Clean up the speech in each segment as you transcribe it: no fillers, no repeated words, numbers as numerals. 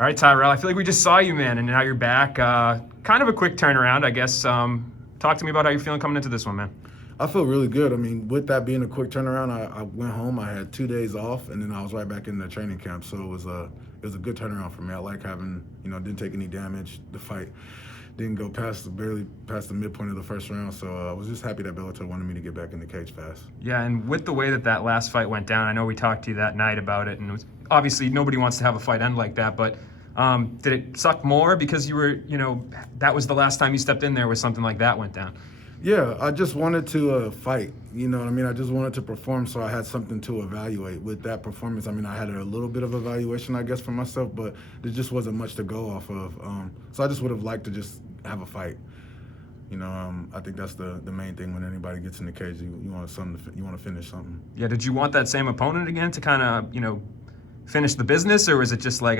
All right, Tyrell, I feel like we just saw you, man, and now you're back. Kind of a quick turnaround, I guess. Talk to me about how you're feeling coming into this one, man. I feel really good. I mean, with that being a quick turnaround, I went home. I had 2 days off, and then I was right back in the training camp. So it was a good turnaround for me. I like having, didn't take any damage. The fight didn't go barely past the midpoint of the first round. So I was just happy that Bellator wanted me to get back in the cage fast. Yeah, and with the way that last fight went down, I know we talked to you that night about it, and it was, obviously nobody wants to have a fight end like that, but did it suck more because you were, that was the last time you stepped in there where something like that went down? Yeah, I just wanted to fight. You know what I mean? I just wanted to perform, so I had something to evaluate. With that performance, I mean, I had a little bit of evaluation, I guess, for myself, but there just wasn't much to go off of. So I just would have liked to just have a fight. I think that's the main thing when anybody gets in the cage. You want something. You want to finish something. Yeah. Did you want that same opponent again to kind of, finish the business, or was it just like,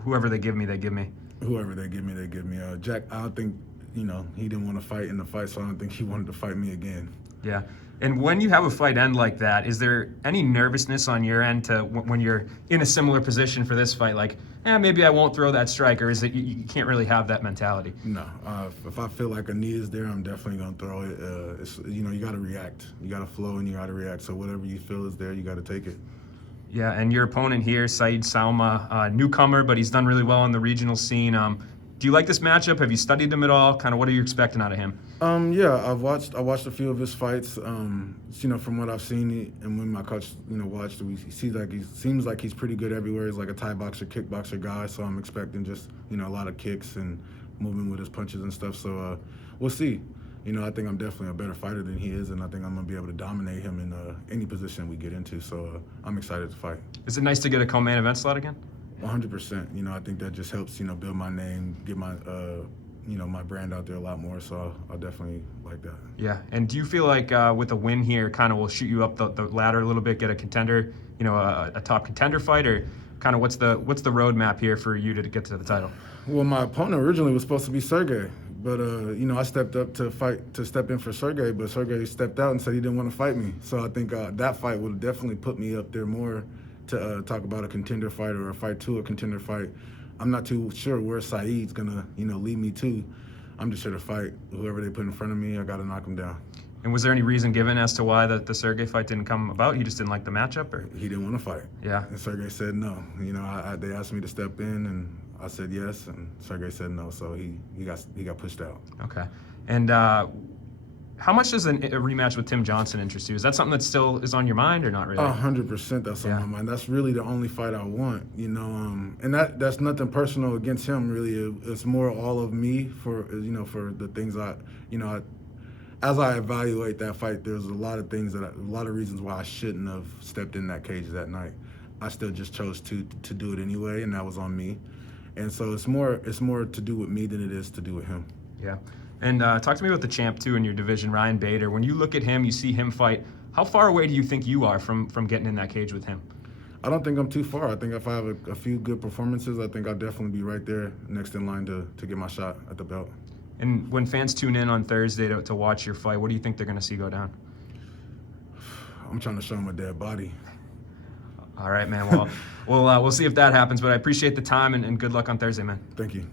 whoever they give me, they give me? Whoever they give me, they give me. Jack, I don't think. He didn't want to fight in the fight, so I don't think he wanted to fight me again. Yeah. And when you have a fight end like that, is there any nervousness on your end to when you're in a similar position for this fight? Like, maybe I won't throw that strike, or is it you can't really have that mentality? No. If I feel like a knee is there, I'm definitely going to throw it. You got to react. You got to flow and you got to react. So whatever you feel is there, you got to take it. Yeah, and your opponent here, Said Sowma, newcomer, but he's done really well in the regional scene. Do you like this matchup? Have you studied him at all? Kind of what are you expecting out of him? Yeah, I watched a few of his fights. From what I've seen, and when my coach, watched, he seems like he's pretty good everywhere. He's like a Thai boxer, kickboxer guy. So I'm expecting just, a lot of kicks and moving with his punches and stuff. So we'll see. I think I'm definitely a better fighter than he is, and I think I'm gonna be able to dominate him in any position we get into. So I'm excited to fight. Is it nice to get a co-main event slot again? 100%. I think that just helps, build my name, get my, my brand out there a lot more. So I'll definitely like that. Yeah. And do you feel like with a win here, kind of will shoot you up the ladder a little bit, get a contender, a top contender fight, or kind of what's the roadmap here for you to get to the title? Well, my opponent originally was supposed to be Sergey, but I stepped up to step in for Sergey, but Sergey stepped out and said he didn't want to fight me. So I think that fight would definitely put me up there more to talk about a contender fight or a fight to a contender fight. I'm not too sure where Said's gonna, lead me to. I'm just here to fight whoever they put in front of me. I gotta knock him down. And was there any reason given as to why the Sergey fight didn't come about? He just didn't like the matchup, or he didn't want to fight? Yeah. And Sergey said no. They asked me to step in, and I said yes, and Sergey said no. So he got pushed out. Okay. And how much does a rematch with Tim Johnson interest you? Is that something that still is on your mind, or not really? 100% that's on my mind. That's really the only fight I want, and that's nothing personal against him, really. It's more all of me for the things as I evaluate that fight, there's a lot of reasons why I shouldn't have stepped in that cage that night. I still just chose to do it anyway, and that was on me. And so it's more to do with me than it is to do with him. Yeah. And talk to me about the champ, too, in your division, Ryan Bader. When you look at him, you see him fight, how far away do you think you are from getting in that cage with him? I don't think I'm too far. I think if I have a few good performances, I think I'll definitely be right there next in line to get my shot at the belt. And when fans tune in on Thursday to watch your fight, what do you think they're going to see go down? I'm trying to show them a dead body. All right, man. Well, we'll see if that happens, but I appreciate the time and good luck on Thursday, man. Thank you.